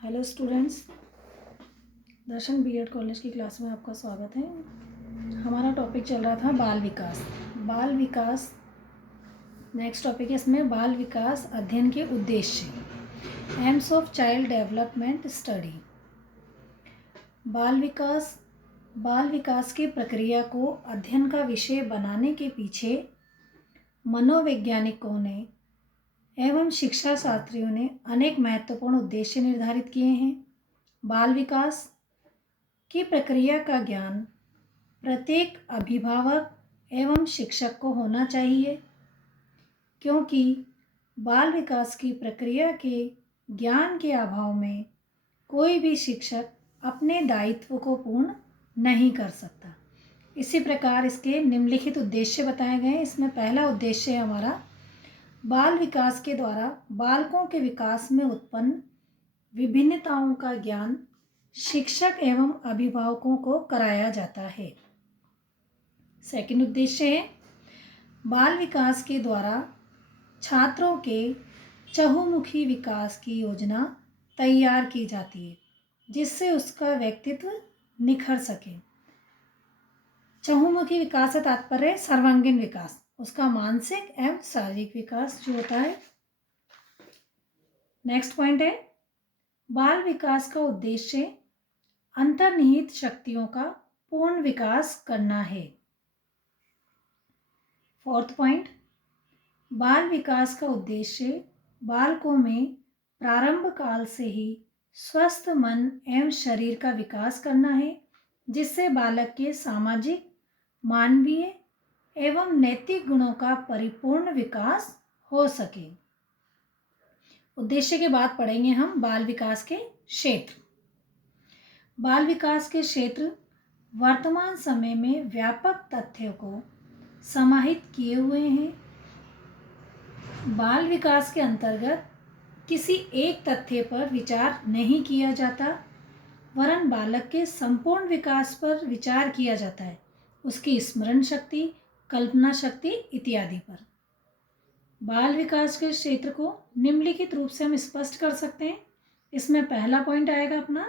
Hello students, दर्शन BEd college की class में आपका स्वागत है। हमारा टॉपिक चल रहा था बाल विकास। बाल विकास नेक्स्ट टॉपिक है। इसमें बाल विकास अध्ययन के उद्देश्य, AIIMS of child development study. बाल विकास की प्रक्रिया को अध्ययन का विषय बनाने के पीछे मनोवैज्ञानिकों ने एवं शिक्षा शास्त्रियों ने अनेक महत्वपूर्ण उद्देश्य निर्धारित किए हैं। बाल विकास की प्रक्रिया का ज्ञान प्रत्येक अभिभावक एवं शिक्षक को होना चाहिए, क्योंकि बाल विकास की प्रक्रिया के ज्ञान के अभाव में कोई भी शिक्षक अपने दायित्व को पूर्ण नहीं कर सकता। इसी प्रकार इसके निम्नलिखित उद्देश्य बताए गए हैं। इसमें पहला उद्देश्य है हमारा, बाल विकास के द्वारा बालकों के विकास में उत्पन्न विभिन्नताओं का ज्ञान शिक्षक एवं अभिभावकों को कराया जाता है। सेकंड उद्देश्य है, बाल विकास के द्वारा छात्रों के चहुमुखी विकास की योजना तैयार की जाती है, जिससे उसका व्यक्तित्व निखर सके। चहुमुखी विकास से तात्पर्य सर्वांगीण विकास, उसका मानसिक एवं शारीरिक विकास जो होता है। नेक्स्ट पॉइंट है, बाल विकास का उद्देश्य अंतर्निहित शक्तियों का पूर्ण विकास करना है। फोर्थ पॉइंट, बाल विकास का उद्देश्य बालकों में प्रारंभ काल से ही स्वस्थ मन एवं शरीर का विकास करना है, जिससे बालक के सामाजिक, मानवीय एवं नैतिक गुणों का परिपूर्ण विकास हो सके। उद्देश्य के बाद पढ़ेंगे हम बाल विकास के क्षेत्र। बाल विकास के क्षेत्र वर्तमान समय में व्यापक तथ्यों को समाहित किए हुए हैं। बाल विकास के अंतर्गत किसी एक तथ्य पर विचार नहीं किया जाता, वरन बालक के संपूर्ण विकास पर विचार किया जाता है, उसकी स्मरण शक्ति, कल्पना शक्ति इत्यादि पर। बाल विकास के क्षेत्र को निम्नलिखित रूप से हम स्पष्ट कर सकते हैं। इसमें पहला पॉइंट आएगा अपना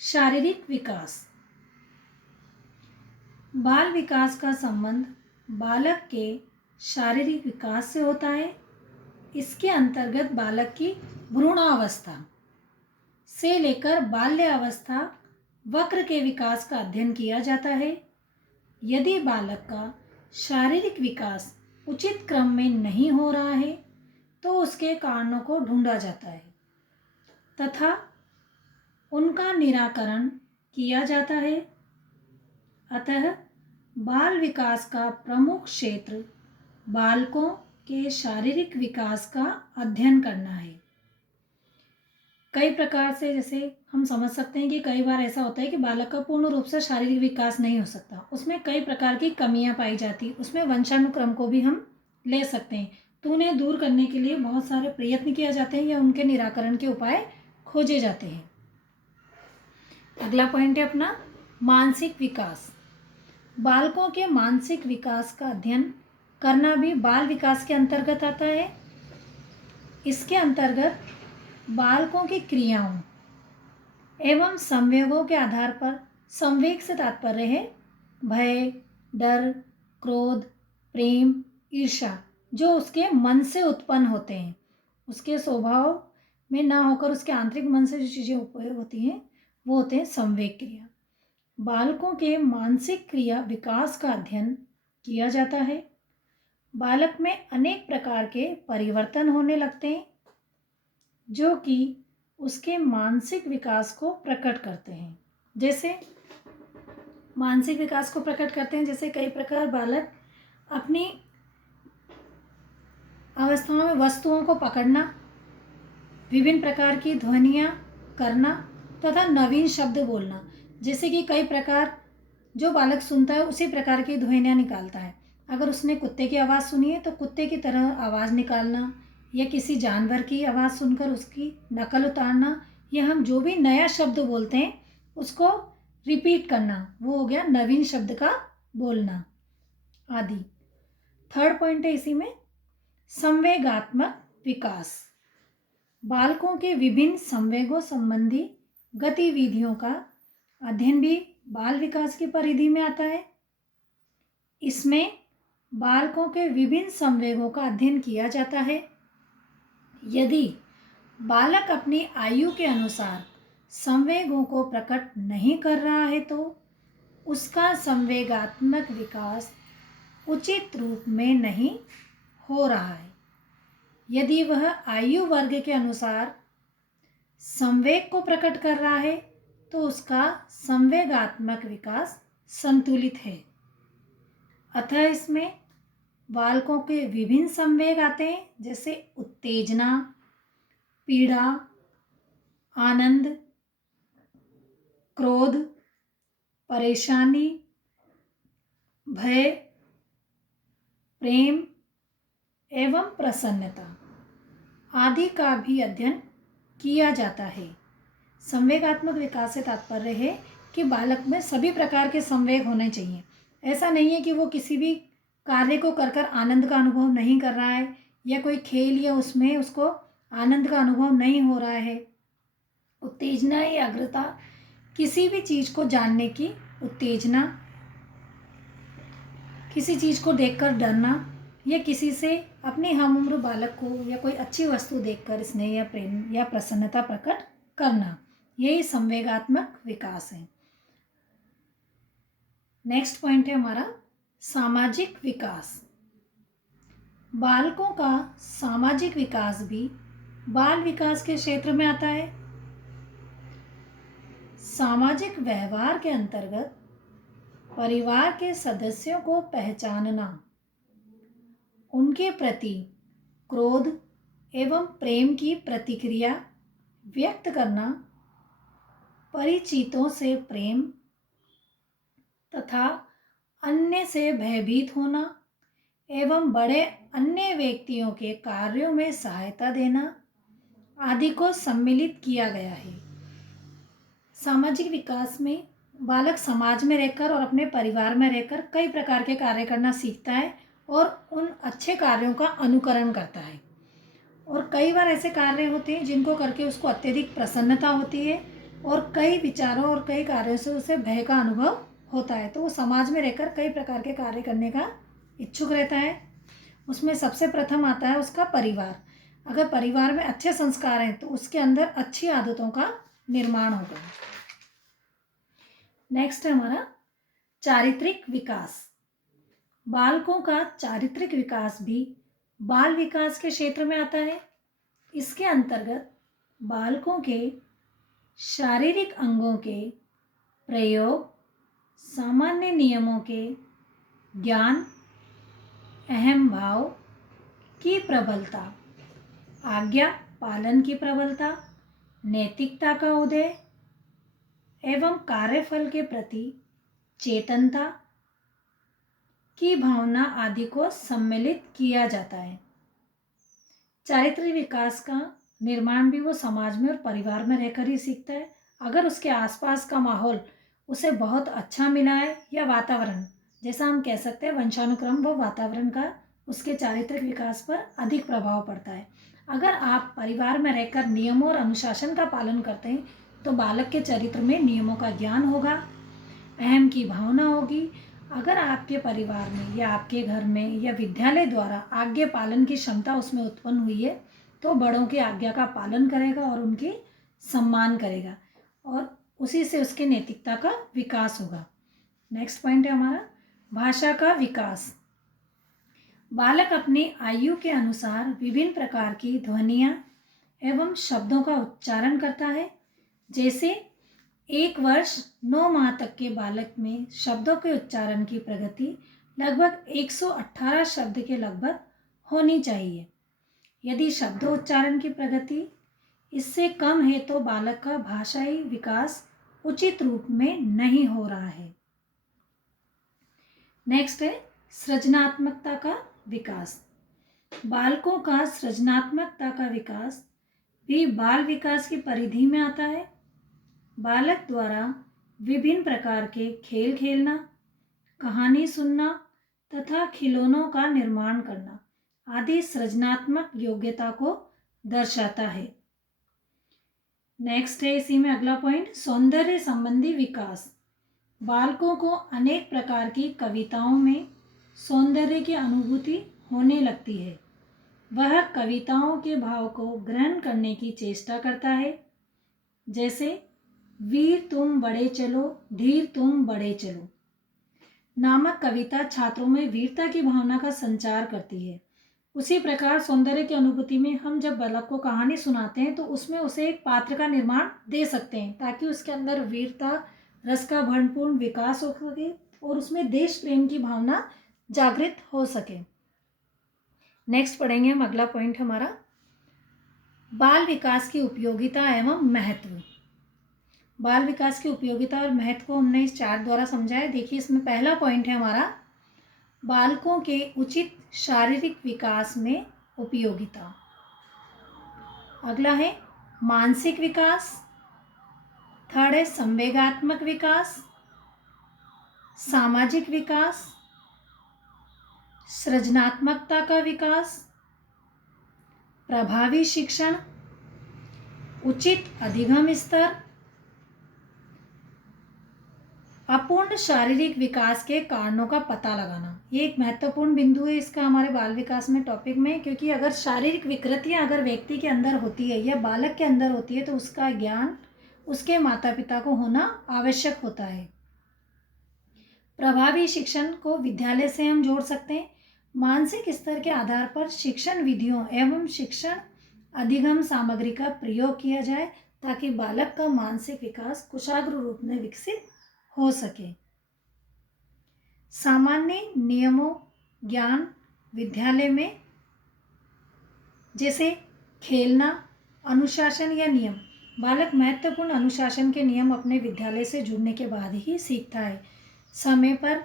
शारीरिक विकास। बाल विकास का संबंध बालक के शारीरिक विकास से होता है। इसके अंतर्गत बालक की भ्रूणावस्था से लेकर बाल्यावस्था वक्र के विकास का अध्ययन किया जाता है। यदि बालक का शारीरिक विकास उचित क्रम में नहीं हो रहा है तो उसके कारणों को ढूंढा जाता है तथा उनका निराकरण किया जाता है। अतः बाल विकास का प्रमुख क्षेत्र बालकों के शारीरिक विकास का अध्ययन करना है। कई प्रकार से जैसे हम समझ सकते हैं कि कई बार ऐसा होता है कि बालक का पूर्ण रूप से शारीरिक विकास नहीं हो सकता, उसमें कई प्रकार की कमियां पाई जाती, उसमें वंशानुक्रम को भी हम ले सकते हैं। तो उन्हें दूर करने के लिए बहुत सारे प्रयत्न किए जाते हैं या उनके निराकरण के उपाय खोजे जाते हैं। अगला पॉइंट है अपना मानसिक विकास। बालकों के मानसिक विकास का अध्ययन करना भी बाल विकास के अंतर्गत आता है। इसके अंतर्गत बालकों की क्रियाओं एवं संवेगों के आधार पर, संवेग से तात्पर्य है भय, डर, क्रोध, प्रेम, ईर्ष्या, जो उसके मन से उत्पन्न होते हैं, उसके स्वभाव में ना होकर उसके आंतरिक मन से जो चीज़ें उपयोग होती हैं वो होते हैं संवेग क्रिया। बालकों के मानसिक क्रिया विकास का अध्ययन किया जाता है। बालक में अनेक प्रकार के परिवर्तन होने लगते हैं जो कि उसके मानसिक विकास को प्रकट करते हैं। जैसे मानसिक विकास को प्रकट करते हैं, जैसे कई प्रकार बालक अपनी अवस्थाओं में वस्तुओं को पकड़ना, विभिन्न प्रकार की ध्वनियाँ करना तथा नवीन शब्द बोलना। जैसे कि कई प्रकार जो बालक सुनता है उसी प्रकार की ध्वनियाँ निकालता है। अगर उसने कुत्ते की आवाज़ सुनी है तो कुत्ते की तरह आवाज़ निकालना, या किसी जानवर की आवाज़ सुनकर उसकी नकल उतारना, या हम जो भी नया शब्द बोलते हैं उसको रिपीट करना, वो हो गया नवीन शब्द का बोलना आदि। थर्ड पॉइंट है इसी में संवेगात्मक विकास। बालकों के विभिन्न संवेगों संबंधी गतिविधियों का अध्ययन भी बाल विकास की परिधि में आता है। इसमें बालकों के विभिन्न संवेगों का अध्ययन किया जाता है। यदि बालक अपनी आयु के अनुसार संवेगों को प्रकट नहीं कर रहा है तो उसका संवेगात्मक विकास उचित रूप में नहीं हो रहा है। यदि वह आयु वर्ग के अनुसार संवेग को प्रकट कर रहा है तो उसका संवेगात्मक विकास संतुलित है। अतः इसमें बालकों के विभिन्न संवेग आते हैं, जैसे उत्तेजना, पीड़ा, आनंद, क्रोध, परेशानी, भय, प्रेम एवं प्रसन्नता आदि का भी अध्ययन किया जाता है। संवेगात्मक विकास से तात्पर्य है कि बालक में सभी प्रकार के संवेग होने चाहिए। ऐसा नहीं है कि वो किसी भी कार्य को कर आनंद का अनुभव नहीं कर रहा है, या कोई खेल या उसमें उसको आनंद का अनुभव नहीं हो रहा है। उत्तेजना या अग्रता, किसी भी चीज़ को जानने की उत्तेजना, किसी चीज़ को देखकर डरना, या किसी से अपनी हम उम्र बालक को या कोई अच्छी वस्तु देखकर स्नेह या प्रेम या प्रसन्नता प्रकट करना, यही संवेगात्मक विकास है। नेक्स्ट पॉइंट है हमारा सामाजिक विकास। बालकों का सामाजिक विकास भी बाल विकास के क्षेत्र में आता है। सामाजिक व्यवहार के अंतर्गत परिवार के सदस्यों को पहचानना, उनके प्रति क्रोध एवं प्रेम की प्रतिक्रिया व्यक्त करना, परिचितों से प्रेम तथा अन्य से भयभीत होना एवं बड़े अन्य व्यक्तियों के कार्यों में सहायता देना आदि को सम्मिलित किया गया है। सामाजिक विकास में बालक समाज में रहकर और अपने परिवार में रहकर कई प्रकार के कार्य करना सीखता है और उन अच्छे कार्यों का अनुकरण करता है। और कई बार ऐसे कार्य होते हैं जिनको करके उसको अत्यधिक प्रसन्नता होती है और कई विचारों और कई कार्यों से उसे भय का अनुभव होता है। तो वो समाज में रहकर कई प्रकार के कार्य करने का इच्छुक रहता है। उसमें सबसे प्रथम आता है उसका परिवार। अगर परिवार में अच्छे संस्कार हैं तो उसके अंदर अच्छी आदतों का निर्माण होगा। नेक्स्ट है हमारा चारित्रिक विकास। बालकों का चारित्रिक विकास भी बाल विकास के क्षेत्र में आता है। इसके अंतर्गत बालकों के शारीरिक अंगों के प्रयोग, सामान्य नियमों के ज्ञान, अहम भाव की प्रबलता, आज्ञा पालन की प्रबलता, नैतिकता का उदय एवं कार्यफल के प्रति चेतनता की भावना आदि को सम्मिलित किया जाता है। चारित्रिक विकास का निर्माण भी वो समाज में और परिवार में रहकर ही सीखता है। अगर उसके आसपास का माहौल उसे बहुत अच्छा मिला है या वातावरण, जैसा हम कह सकते हैं वंशानुक्रम व वातावरण का उसके चारित्रिक विकास पर अधिक प्रभाव पड़ता है। अगर आप परिवार में रहकर नियमों और अनुशासन का पालन करते हैं तो बालक के चरित्र में नियमों का ज्ञान होगा, अहम की भावना होगी। अगर आपके परिवार में या आपके घर में या विद्यालय द्वारा आज्ञा पालन की क्षमता उसमें उत्पन्न हुई है तो बड़ों की आज्ञा का पालन करेगा और उनकी सम्मान करेगा और उसी से उसके नैतिकता का विकास होगा। नेक्स्ट पॉइंट है हमारा भाषा का विकास। बालक अपनी आयु के अनुसार विभिन्न प्रकार की ध्वनियाँ एवं शब्दों का उच्चारण करता है। जैसे 1 वर्ष 9 माह तक के बालक में शब्दों के उच्चारण की प्रगति लगभग 118 शब्द के लगभग होनी चाहिए। यदि शब्दोच्चारण की प्रगति इससे कम है तो बालक का भाषाई विकास उचित रूप में नहीं हो रहा है। नेक्स्ट है सृजनात्मकता का विकास। बालकों का सृजनात्मकता का विकास भी बाल विकास की परिधि में आता है। बालक द्वारा विभिन्न प्रकार के खेल खेलना, कहानी सुनना तथा खिलौनों का निर्माण करना आदि सृजनात्मक योग्यता को दर्शाता है। नेक्स्ट है इसी में अगला पॉइंट, सौंदर्य संबंधी विकास। बालकों को अनेक प्रकार की कविताओं में सौंदर्य की अनुभूति होने लगती है। वह कविताओं के भाव को ग्रहण करने की चेष्टा करता है। जैसे वीर तुम बड़े चलो, धीर तुम बड़े चलो नामक कविता छात्रों में वीरता की भावना का संचार करती है। उसी प्रकार सौंदर्य की अनुभूति में हम जब बालक को कहानी सुनाते हैं तो उसमें उसे एक पात्र का निर्माण दे सकते हैं ताकि उसके अंदर वीरता, रस का भरपूर्ण विकास हो सके और उसमें देश प्रेम की भावना जागृत हो सके। नेक्स्ट पढ़ेंगे हम अगला पॉइंट हमारा, बाल विकास की उपयोगिता एवं महत्व। बाल विकास की उपयोगिता और महत्व को हमने इस चार्ट द्वारा समझा है। देखिए इसमें पहला पॉइंट है हमारा, बालकों के उचित शारीरिक विकास में उपयोगिता। अगला है मानसिक विकास। थर्ड है संवेगात्मक विकास, सामाजिक विकास, सृजनात्मकता का विकास, प्रभावी शिक्षण, उचित अधिगम स्तर, अपूर्ण शारीरिक विकास के कारणों का पता लगाना। ये एक महत्वपूर्ण बिंदु है इसका हमारे बाल विकास में टॉपिक में, क्योंकि अगर शारीरिक विकृतियां अगर व्यक्ति के अंदर होती है या बालक के अंदर होती है तो उसका ज्ञान उसके माता पिता को होना आवश्यक होता है। प्रभावी शिक्षण को विद्यालय से हम जोड़ सकते हैं। मानसिक स्तर के आधार पर शिक्षण विधियों एवं शिक्षण अधिगम सामग्री का प्रयोग किया जाए ताकि बालक का मानसिक विकास कुशाग्र रूप में विकसित हो सके। सामान्य नियमों ज्ञान विद्यालय में, जैसे खेलना, अनुशासन या नियम। बालक महत्वपूर्ण अनुशासन के नियम अपने विद्यालय से जुड़ने के बाद ही सीखता है। समय पर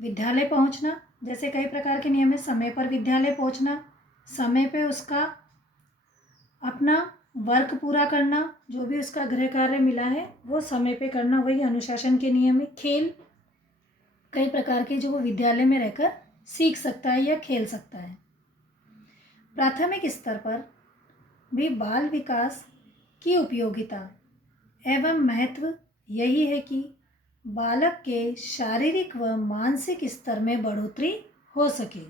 विद्यालय पहुंचना, जैसे कई प्रकार के नियम है, समय पर विद्यालय पहुंचना, समय पे उसका अपना वर्क पूरा करना, जो भी उसका गृह कार्य मिला है वो समय पे करना, वही अनुशासन के नियम है। खेल कई प्रकार के जो वो विद्यालय में रहकर सीख सकता है या खेल सकता है। प्राथमिक स्तर पर भी बाल विकास की उपयोगिता एवं महत्व यही है कि बालक के शारीरिक व मानसिक स्तर में बढ़ोतरी हो सके।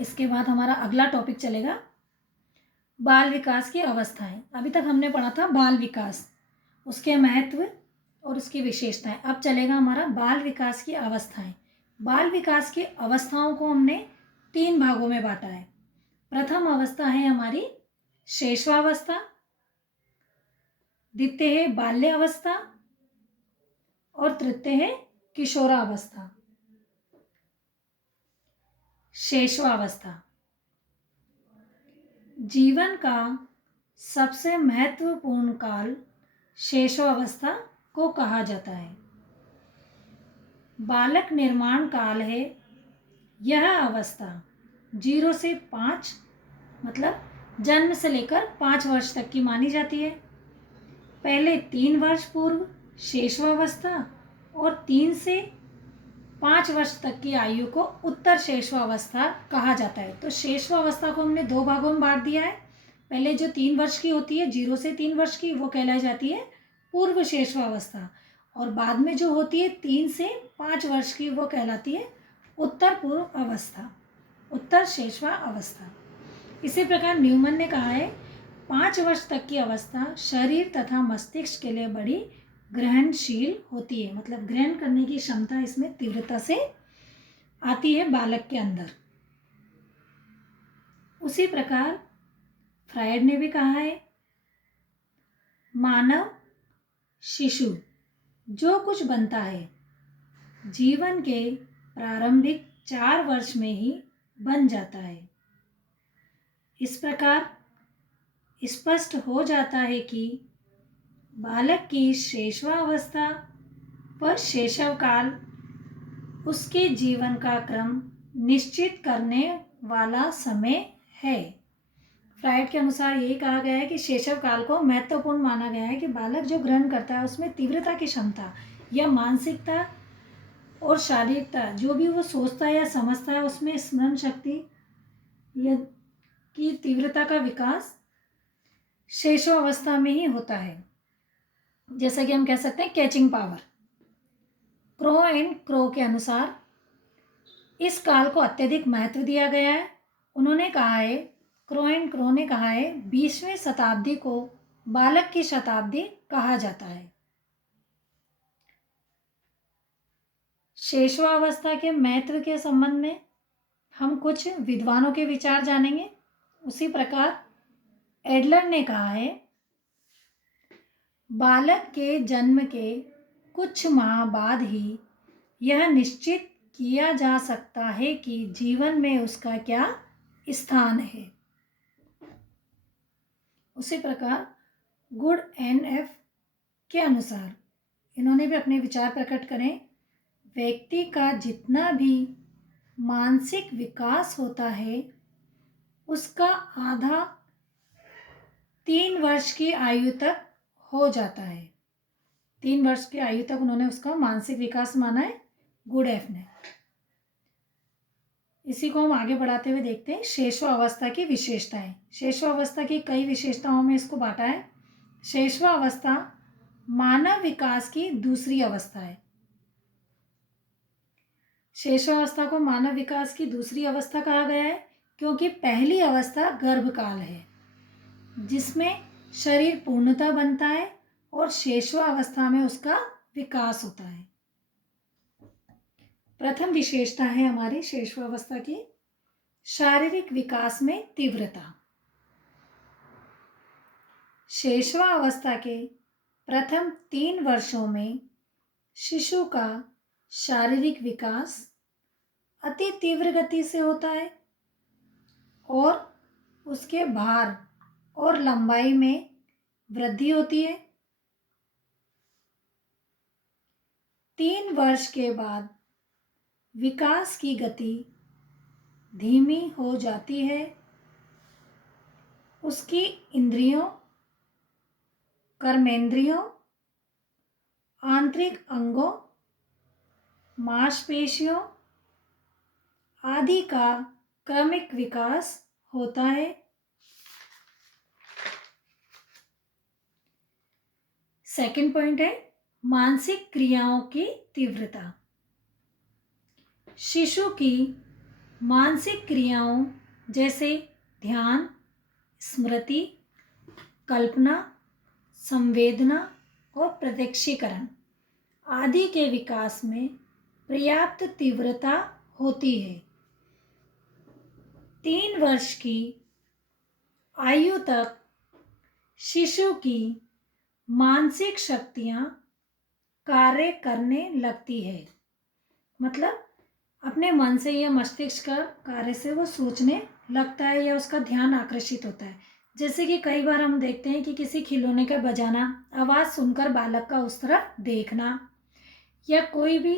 इसके बाद हमारा अगला टॉपिक चलेगा बाल विकास की अवस्थाएं। अभी तक हमने पढ़ा था बाल विकास, उसके महत्व और उसकी विशेषताएं। अब चलेगा हमारा बाल विकास की अवस्थाएं। बाल विकास की अवस्थाओं को हमने 3 भागों में बांटा है। प्रथम अवस्था है हमारी शैशवावस्था, द्वितीय है बाल्यावस्था और तृतीय है किशोरावस्था। शैशवावस्था जीवन का सबसे महत्वपूर्ण काल शैशवावस्था को कहा जाता है। बालक निर्माण काल है। यह अवस्था 0 से 5 मतलब जन्म से लेकर 5 वर्ष तक की मानी जाती है। पहले 3 वर्ष पूर्व शैशवावस्था और 3 से 5 वर्ष तक की आयु को उत्तर शैशवावस्था कहा जाता है। तो शैशवावस्था को हमने 2 भागों में बांट दिया है। पहले जो 3 वर्ष की होती है, 0 से 3 वर्ष की, वो कहलाई जाती है पूर्व शैशवावस्था, और बाद में जो होती है 3 से 5 वर्ष की, वो कहलाती है उत्तर पूर्व अवस्था, उत्तर शैशवा अवस्था। इसी प्रकार न्यूमन ने कहा है 5 वर्ष तक की अवस्था शरीर तथा मस्तिष्क के लिए बड़ी ग्रहणशील होती है, मतलब ग्रहण करने की क्षमता इसमें तीव्रता से आती है बालक के अंदर। उसी प्रकार फ्रायड ने भी कहा है मानव शिशु जो कुछ बनता है जीवन के प्रारंभिक 4 वर्ष में ही बन जाता है। इस प्रकार स्पष्ट हो जाता है कि बालक की शैशवावस्था व शैशव काल उसके जीवन का क्रम निश्चित करने वाला समय है। फ्रायड के अनुसार यही कहा गया है कि शैशव काल को महत्वपूर्ण माना गया है कि बालक जो ग्रहण करता है उसमें तीव्रता की क्षमता या मानसिकता और शारीरिकता, जो भी वो सोचता है या समझता है, उसमें स्मरण शक्ति या की तीव्रता का विकास शैशवावस्था में ही होता है। जैसा कि हम कह सकते हैं catching power. Crow and crow के अनुसार इस काल को अत्यधिक महत्व दिया गया है। उन्होंने कहा है, क्रो एंड क्रो ने कहा है, 20वीं शताब्दी को बालक की शताब्दी कहा जाता है। शैशवावस्था के महत्व के संबंध में हम कुछ विद्वानों के विचार जानेंगे। उसी प्रकार एडलर ने कहा है, बालक के जन्म के कुछ माह बाद ही यह निश्चित किया जा सकता है कि जीवन में उसका क्या स्थान है। उसी प्रकार गुड NF के अनुसार इन्होंने भी अपने विचार प्रकट करें, व्यक्ति का जितना भी मानसिक विकास होता है उसका आधा 3 वर्ष की आयु तक हो जाता है। 3 वर्ष की आयु तक उन्होंने उसका मानसिक विकास माना है, गुड एफ ने। इसी को हम आगे बढ़ाते हुए देखते हैं शैशवावस्था की विशेषताएं। शैशवावस्था की कई विशेषताओं में इसको बांटा है। शैशवावस्था मानव विकास की दूसरी अवस्था है। शैशवावस्था को मानव विकास की दूसरी अवस्था कहा गया है क्योंकि पहली अवस्था गर्भकाल है, जिसमें शरीर पूर्णतः बनता है और शैशवावस्था में उसका विकास होता है। प्रथम विशेषता है हमारी शैशवावस्था की शारीरिक विकास में तीव्रता। शैशवावस्था के प्रथम 3 वर्षों में शिशु का शारीरिक विकास अति तीव्र गति से होता है और उसके भार और लंबाई में वृद्धि होती है। 3 वर्ष के बाद विकास की गति धीमी हो जाती है। उसकी इंद्रियों, कर्मेंद्रियों, आंतरिक अंगों, मांसपेशियों आदि का क्रमिक विकास होता है। सेकंड पॉइंट है मानसिक क्रियाओं की तीव्रता। शिशु की मानसिक क्रियाओं जैसे ध्यान, स्मृति, कल्पना, संवेदना और प्रत्यक्षीकरण आदि के विकास में पर्याप्त तीव्रता होती है। 3 वर्ष की आयु तक शिशु की मानसिक शक्तियाँ कार्य करने लगती है, मतलब अपने मन से या मस्तिष्क का कार्य से वो सोचने लगता है या उसका ध्यान आकर्षित होता है। जैसे कि कई बार हम देखते हैं कि किसी खिलौने का बजाना, आवाज़ सुनकर बालक का उस तरफ देखना या कोई भी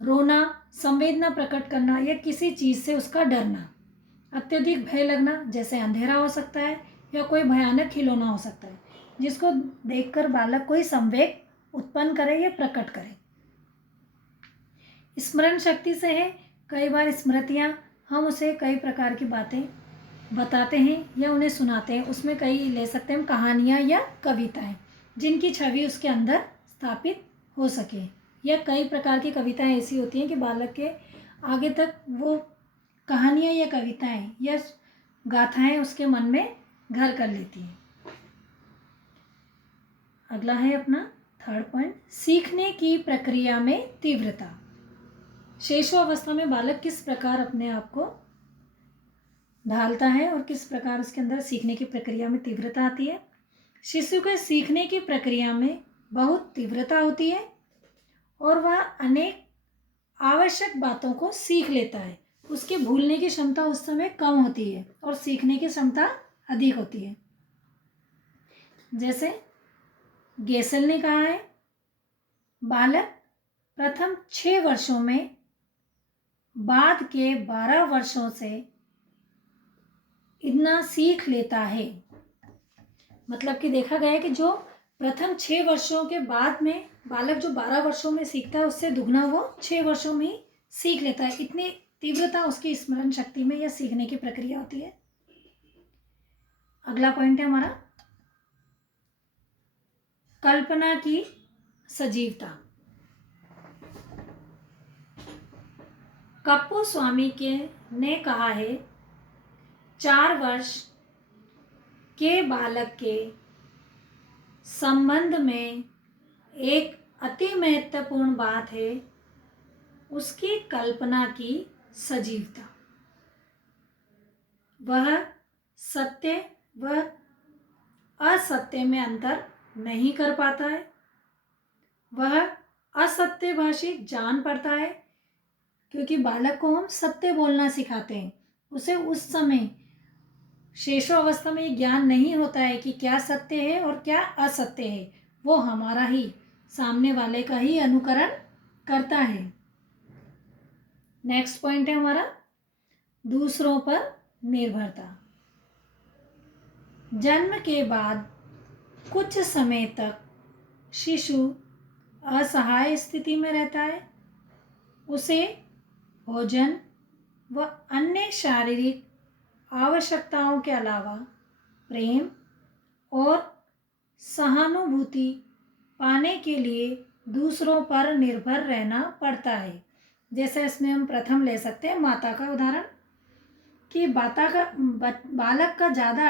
रोना, संवेदना प्रकट करना या किसी चीज़ से उसका डरना, अत्यधिक भय लगना, जैसे अंधेरा हो सकता है या कोई भयानक खिलौना हो सकता है जिसको देखकर बालक कोई संवेग उत्पन्न करे या प्रकट करे। स्मरण शक्ति से है, कई बार स्मृतियाँ हम उसे कई प्रकार की बातें बताते हैं या उन्हें सुनाते हैं। उसमें कई ले सकते हैं हम कहानियाँ या कविताएं जिनकी छवि उसके अंदर स्थापित हो सके, या कई प्रकार की कविताएं ऐसी होती हैं कि बालक के आगे तक वो कहानियाँ या कविताएं या गाथाएं उसके मन में घर कर लेती हैं। अगला है अपना थर्ड पॉइंट, सीखने की प्रक्रिया में तीव्रता। शैशवावस्था में बालक किस प्रकार अपने आप को ढालता है और किस प्रकार उसके अंदर सीखने की प्रक्रिया में तीव्रता आती है। शिशु के सीखने की प्रक्रिया में बहुत तीव्रता होती है और वह अनेक आवश्यक बातों को सीख लेता है। उसके भूलने की क्षमता उस समय कम होती है और सीखने की क्षमता अधिक होती है। जैसे गेसेल ने कहा है, बालक प्रथम 6 वर्षों में बाद के 12 वर्षों से इतना सीख लेता है। मतलब कि देखा गया है कि जो प्रथम 6 वर्षों के बाद में बालक जो 12 वर्षों में सीखता है उससे दुगना वो 6 वर्षों में ही सीख लेता है। इतनी तीव्रता उसकी स्मरण शक्ति में या सीखने की प्रक्रिया होती है। अगला पॉइंट है हमारा कल्पना की सजीवता। कप्पू स्वामी के ने कहा है 4 वर्ष के बालक के संबंध में एक अति महत्वपूर्ण बात है उसकी कल्पना की सजीवता। वह सत्य व असत्य में अंतर नहीं कर पाता है। वह असत्यभाषी जान पड़ता है, क्योंकि बालक को हम सत्य बोलना सिखाते हैं। उसे उस समय शेषावस्था में ये ज्ञान नहीं होता है कि क्या सत्य है और क्या असत्य है। वो हमारा ही, सामने वाले का ही अनुकरण करता है। नेक्स्ट पॉइंट है हमारा दूसरों पर निर्भरता। जन्म के बाद कुछ समय तक शिशु असहाय स्थिति में रहता है। उसे भोजन व अन्य शारीरिक आवश्यकताओं के अलावा प्रेम और सहानुभूति पाने के लिए दूसरों पर निर्भर रहना पड़ता है। जैसे इसमें हम प्रथम ले सकते हैं माता का उदाहरण कि बालक का ज़्यादा